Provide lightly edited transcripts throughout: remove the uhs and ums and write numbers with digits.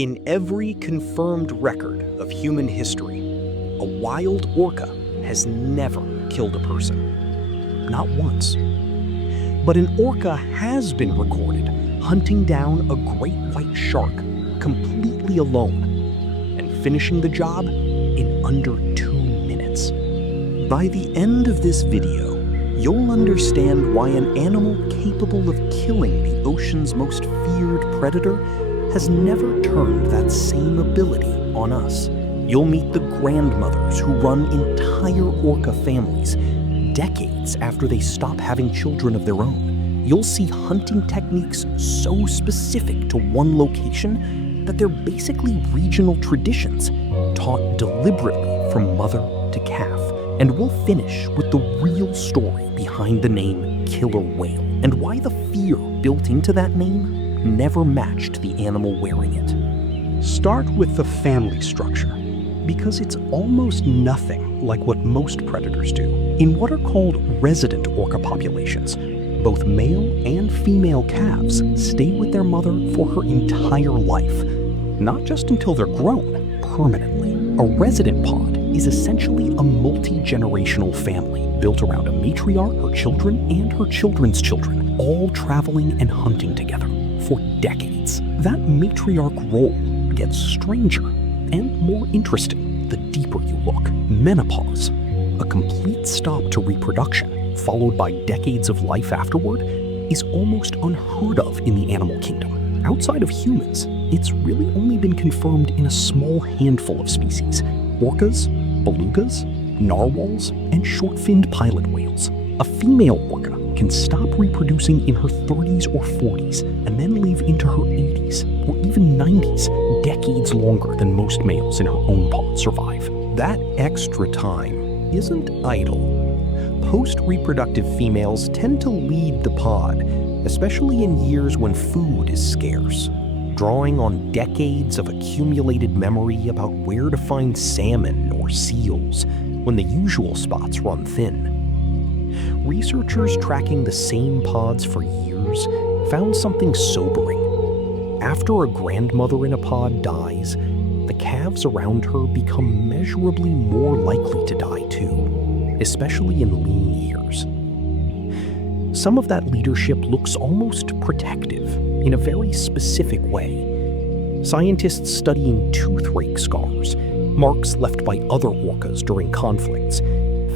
In every confirmed record of human history, a wild orca has never killed a person. Not once. But an orca has been recorded hunting down a great white shark completely alone and finishing the job in under 2 minutes. By the end of this video, you'll understand why an animal capable of killing the ocean's most feared predator has never turned that same ability on us. You'll meet the grandmothers who run entire orca families, decades after they stop having children of their own. You'll see hunting techniques so specific to one location that they're basically regional traditions, taught deliberately from mother to calf. And we'll finish with the real story behind the name killer whale, and why the fear built into that name never matched the animal wearing it. Start with the family structure, because it's almost nothing like what most predators do. In what are called resident orca populations, both male and female calves stay with their mother for her entire life, not just until they're grown, permanently. A resident pod is essentially a multi-generational family built around a matriarch, her children, and her children's children, all traveling and hunting together for decades. That matriarch role gets stranger and more interesting the deeper you look. Menopause, a complete stop to reproduction, followed by decades of life afterward, is almost unheard of in the animal kingdom. Outside of humans, it's really only been confirmed in a small handful of species: orcas, belugas, narwhals, and short-finned pilot whales. A female orca can stop reproducing in her 30s or 40s and then live into her 80s or even 90s, decades longer than most males in her own pod survive. That extra time isn't idle. Post-reproductive females tend to lead the pod, especially in years when food is scarce, drawing on decades of accumulated memory about where to find salmon or seals when the usual spots run thin. Researchers tracking the same pods for years found something sobering. After a grandmother in a pod dies, the calves around her become measurably more likely to die too, especially in lean years. Some of that leadership looks almost protective in a very specific way. Scientists studying tooth rake scars, marks left by other orcas during conflicts,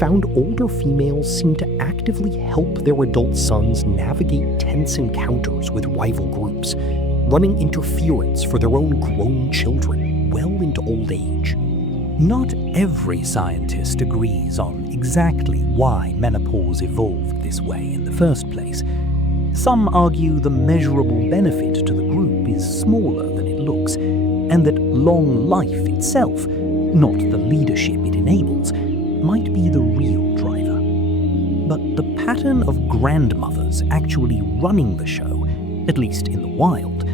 found older females seem to actively help their adult sons navigate tense encounters with rival groups, running interference for their own grown children well into old age. Not every scientist agrees on exactly why menopause evolved this way in the first place. Some argue the measurable benefit to the group is smaller than it looks, and that long life itself, not the leadership it enables, might be the real driver. But the pattern of grandmothers actually running the show, at least in the wild,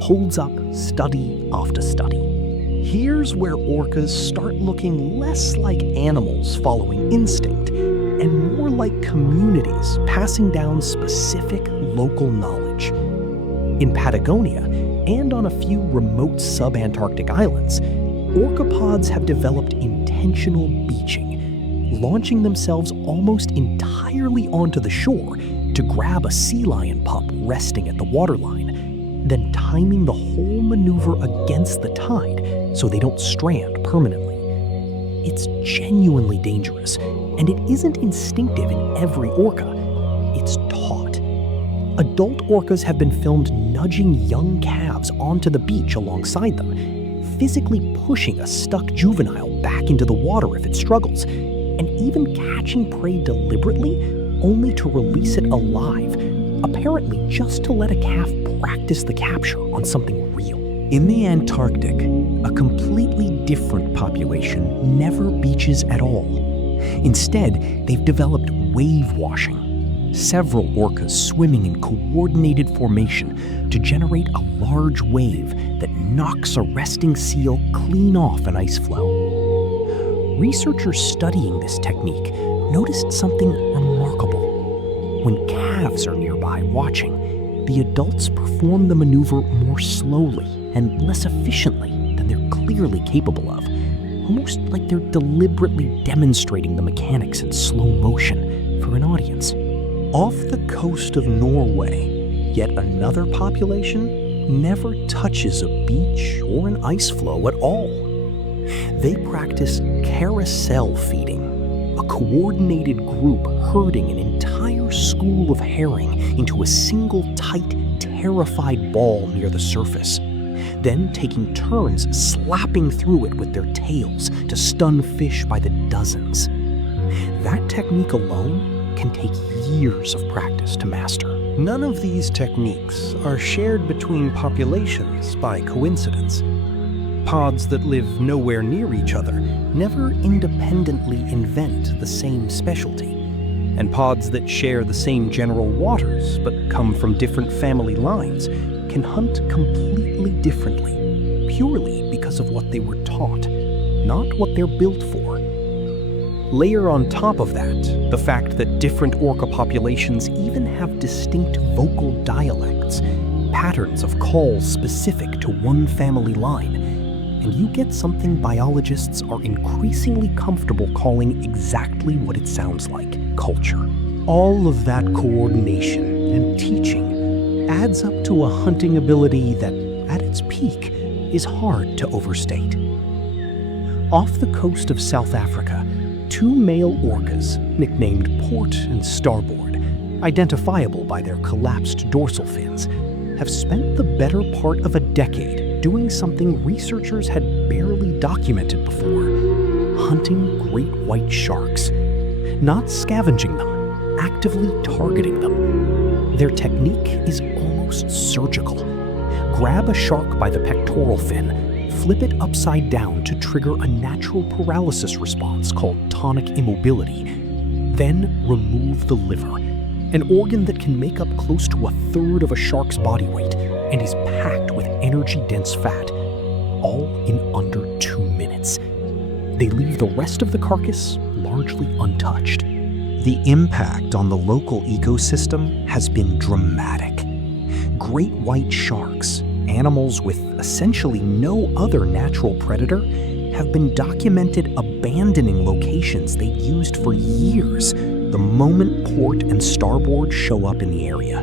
holds up study after study. Here's where orcas start looking less like animals following instinct and more like communities passing down specific local knowledge. In Patagonia, and on a few remote sub-Antarctic islands, orcapods have developed intentional beaching, launching themselves almost entirely onto the shore to grab a sea lion pup resting at the waterline, then timing the whole maneuver against the tide so they don't strand permanently. It's genuinely dangerous, and it isn't instinctive in every orca. It's taught. Adult orcas have been filmed nudging young calves onto the beach alongside them, physically pushing a stuck juvenile back into the water if it struggles, and even catching prey deliberately only to release it alive, apparently just to let a calf practice the capture on something real. In the Antarctic, a completely different population never beaches at all. Instead, they've developed wave washing. Several orcas swimming in coordinated formation to generate a large wave that knocks a resting seal clean off an ice floe. Researchers studying this technique noticed something remarkable. When calves are nearby watching, the adults perform the maneuver more slowly and less efficiently than they're clearly capable of, almost like they're deliberately demonstrating the mechanics in slow motion for an audience. Off the coast of Norway, yet another population never touches a beach or an ice floe at all. They practice carousel feeding, a coordinated group herding an entire school of herring into a single tight, terrified ball near the surface, then taking turns slapping through it with their tails to stun fish by the dozens. That technique alone can take years of practice to master. None of these techniques are shared between populations by coincidence. Pods that live nowhere near each other never independently invent the same specialty, and pods that share the same general waters but come from different family lines can hunt completely differently, purely because of what they were taught, not what they're built for. Layer on top of that the fact that different orca populations even have distinct vocal dialects, patterns of calls specific to one family line, and you get something biologists are increasingly comfortable calling exactly what it sounds like: culture. All of that coordination and teaching adds up to a hunting ability that, at its peak, is hard to overstate. Off the coast of South Africa, two male orcas, nicknamed Port and Starboard, identifiable by their collapsed dorsal fins, have spent the better part of a decade doing something researchers had barely documented before: hunting great white sharks. Not scavenging them, actively targeting them. Their technique is almost surgical. Grab a shark by the pectoral fin, flip it upside down to trigger a natural paralysis response called tonic immobility. Then remove the liver, an organ that can make up close to a third of a shark's body weight and is packed with energy-dense fat, all in under 2 minutes. They leave the rest of the carcass largely untouched. The impact on the local ecosystem has been dramatic. Great white sharks, animals with essentially no other natural predator, have been documented abandoning locations they'd used for years the moment Port and Starboard show up in the area.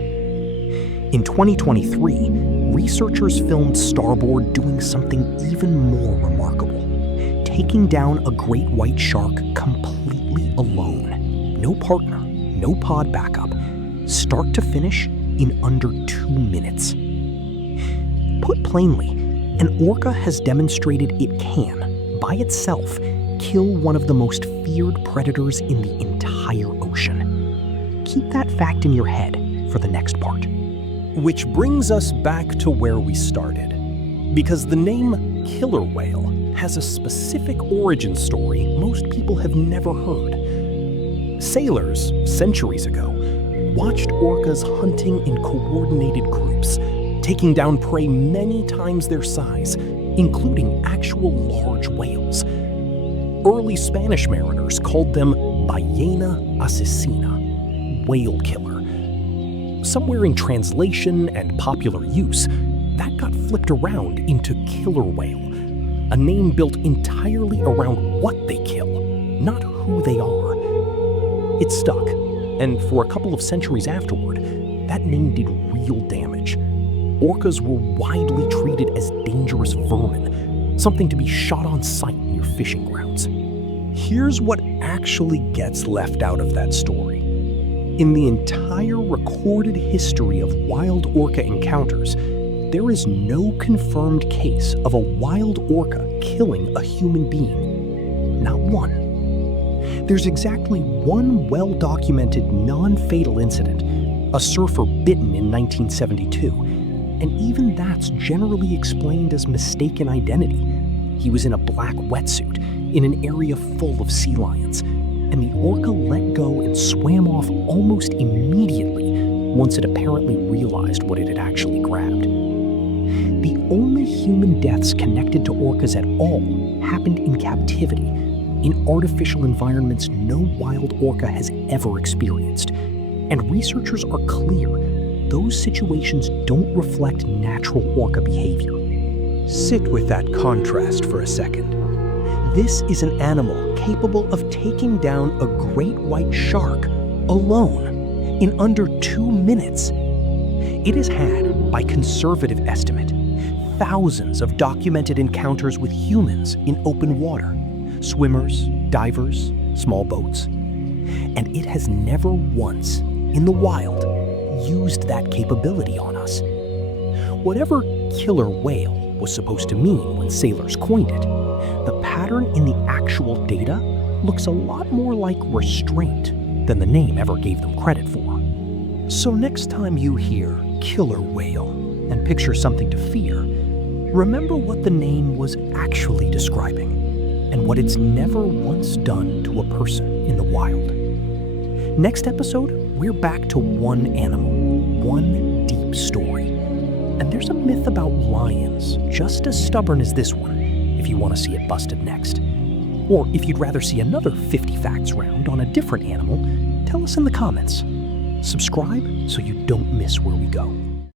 In 2023, researchers filmed Starboard doing something even more remarkable: taking down a great white shark completely alone. No partner, no pod backup, start to finish in under 2 minutes. Put plainly, an orca has demonstrated it can, by itself, kill one of the most feared predators in the entire ocean. Keep that fact in your head for the next part. Which brings us back to where we started, because the name killer whale has a specific origin story most people have never heard. Sailors, centuries ago, watched orcas hunting in coordinated groups, taking down prey many times their size, including actual large whales. Early Spanish mariners called them ballena asesina, whale killer. Somewhere in translation and popular use, that got flipped around into killer whale, a name built entirely around what they kill, not who they are. It stuck, and for a couple of centuries afterward, that name did real damage. Orcas were widely treated as dangerous vermin, something to be shot on sight near fishing grounds. Here's what actually gets left out of that story. In the entire recorded history of wild orca encounters, there is no confirmed case of a wild orca killing a human being. Not one. There's exactly one well-documented non-fatal incident, a surfer bitten in 1972, and even that's generally explained as mistaken identity. He was in a black wetsuit in an area full of sea lions, and the orca let go and swam off almost immediately once it apparently realized what it had actually grabbed. The only human deaths connected to orcas at all happened in captivity, in artificial environments no wild orca has ever experienced. And researchers are clear, those situations don't reflect natural orca behavior. Sit with that contrast for a second. This is an animal capable of taking down a great white shark alone in under 2 minutes. It has had, by conservative estimate, thousands of documented encounters with humans in open water, swimmers, divers, small boats, and it has never once, in the wild, used that capability on us. Whatever killer whale was supposed to mean when sailors coined it, the pattern in the actual data looks a lot more like restraint than the name ever gave them credit for. So next time you hear killer whale and picture something to fear, remember what the name was actually describing and what it's never once done to a person in the wild. Next episode, we're back to one animal, one deep story. And there's a myth about lions just as stubborn as this one, if you want to see it busted next. Or if you'd rather see another 50 facts round on a different animal, tell us in the comments. Subscribe so you don't miss where we go.